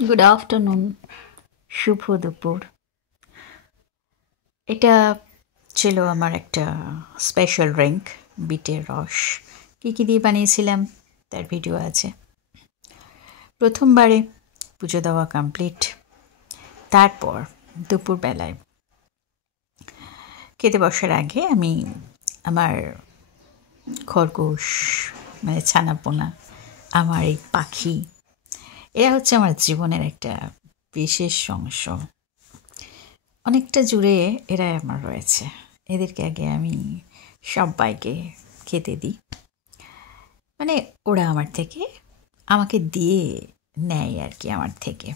Good afternoon, শুভ দুপুর। এটা ছিল আমার একটা স্পেশাল ড্রিঙ্ক, বিটের রস। কী দিয়ে বানিয়েছিলাম তার ভিডিও আছে। প্রথমবারে পুজো দেওয়া কমপ্লিট, তারপর দুপুরবেলায় খেতে বসার আগে আমি আমার খরগোশ মানে ছানাপোনা, আমার এই পাখি, এরা হচ্ছে আমার জীবনের একটা বিশেষ অংশ। অনেকটা জুড়ে এরাই আমার রয়েছে। এদেরকে আগে আমি সবাইকে খেতে দিই, মানে ওরা আমার থেকে আমাকে দিয়ে নেয় আর কি। আমার থেকে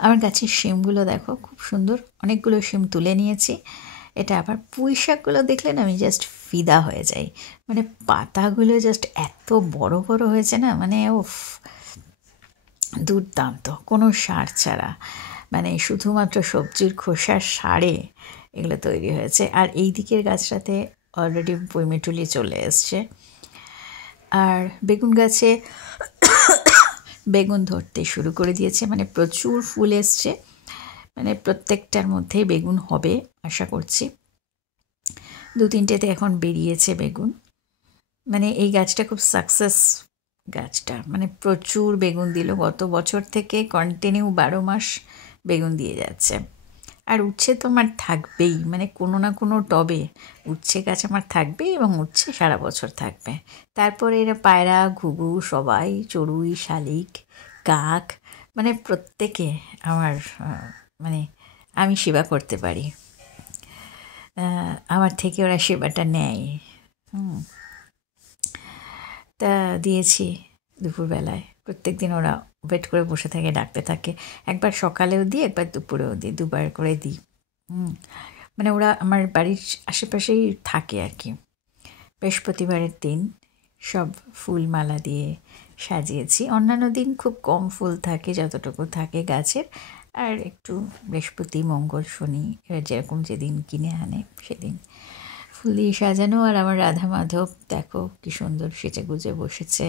আমার গাছের শিমগুলো দেখো খুব সুন্দর, অনেকগুলো শিম তুলে নিয়েছি। এটা আবার পুঁই শাকগুলো দেখলেন আমি জাস্ট ফিদা হয়ে যাই। মানে পাতাগুলো জাস্ট এত বড় বড় হয়েছে না, মানে ওফ, দুর্দান্ত, কোনো সার ছাড়া, মানে শুধুমাত্র সবজির খোসার সারে এগুলো তৈরি হয়েছে। আর এই দিকের গাছটাতে অলরেডি বৈমেটুলি চলে এসছে। আর বেগুন গাছে বেগুন ধরতে শুরু করে দিয়েছে, মানে প্রচুর ফুল এসছে, মানে প্রত্যেকটার মধ্যেই বেগুন হবে আশা করছি। 2-3টেতে এখন বেরিয়েছে বেগুন। মানে এই গাছটা খুব সাকসেস গাছটা, মানে প্রচুর বেগুন দিল। গত বছর থেকে কন্টিনিউ 12 মাস বেগুন দিয়ে যাচ্ছে। আর উচ্ছে তো আমার থাকবেই, মানে কোনো না কোনো টবে উচ্ছে গাছ আমার থাকবেই, এবং উচ্ছে সারা বছর থাকবে। তারপরে এরা পায়রা, ঘুঘু, সবাই, চড়ুই, শালিক, কাক, মানে প্রত্যেকে আমার মানে আমি সেবা করতে পারি, আমার থেকে ওরা সেবাটা নেয়। তা দিয়েছি দুপুরবেলায়। প্রত্যেক দিন ওরা ওয়েট করে বসে থাকে, ডাকতে থাকে। একবার সকালেও দিই, একবার দুপুরেও দিই, দুবার করে দিই। মানে ওরা আমার বাড়ির আশেপাশেই থাকে আর কি। বৃহস্পতিবারের দিন সব ফুল মালা দিয়ে সাজিয়েছি। অন্যান্য দিন খুব কম ফুল থাকে, যতটুকু থাকে গাছের। আর একটু বৃহস্পতি, মঙ্গল, শনি, এবার যেরকম যেদিন কিনে আনে সেদিন ফুল দিয়ে সাজানো। আর আমার রাধা মাধব দেখো কি সুন্দর সেজে গুজে বসেছে।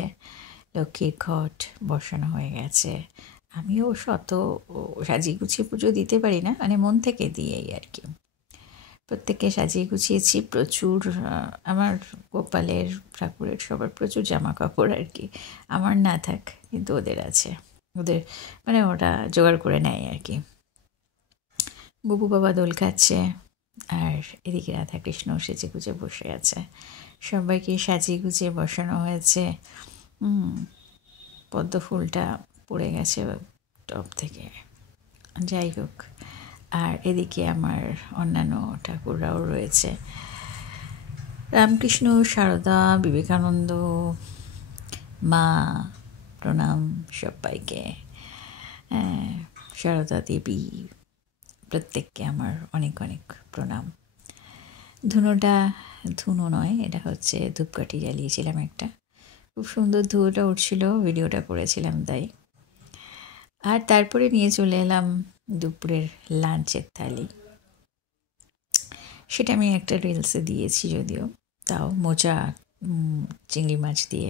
লক্ষ্মীর ঘট বসানো হয়ে গেছে। আমিও শত সাজিয়ে গুছিয়ে পুজো দিতে পারি না, মানে মন থেকে দিয়েই আর কি। প্রত্যেককে সাজিয়ে গুছিয়েছি। প্রচুর আমার গোপালের, ঠাকুরের, সবার প্রচুর জামা কাপড় আর কি। আমার না থাক, কিন্তু ওদের আছে। ওদের মানে ওটা জোগাড় করে নেয় আর কি। বুবু বাবা দোল খাচ্ছে, আর এদিকে রাধাকৃষ্ণ সেজে গুজে বসে আছে। সবাইকে সাজিয়ে গুছিয়ে বসানো হয়েছে। পদ্ম ফুলটা পড়ে গেছে টপ থেকে, যাই হোক। আর এদিকে আমার অন্যান্য ঠাকুররাও রয়েছে, রামকৃষ্ণ, সারদা, বিবেকানন্দ, মা, প্রণাম সবাইকে। সারদা দেবী, প্রত্যেককে আমার অনেক অনেক প্রণাম। ধুনোটা ধুনো নয়, এটা হচ্ছে ধূপকাঠি জ্বালিয়েছিলাম একটা, খুব সুন্দর ধুয়োটা উঠছিল, ভিডিওটা করেছিলাম তাই। আর তারপরে নিয়ে চলে এলাম দুপুরের লাঞ্চের থালি। সেটা আমি একটা রিলসে দিয়েছি যদিও, তাও মোচা চিংড়ি মাছ দিয়ে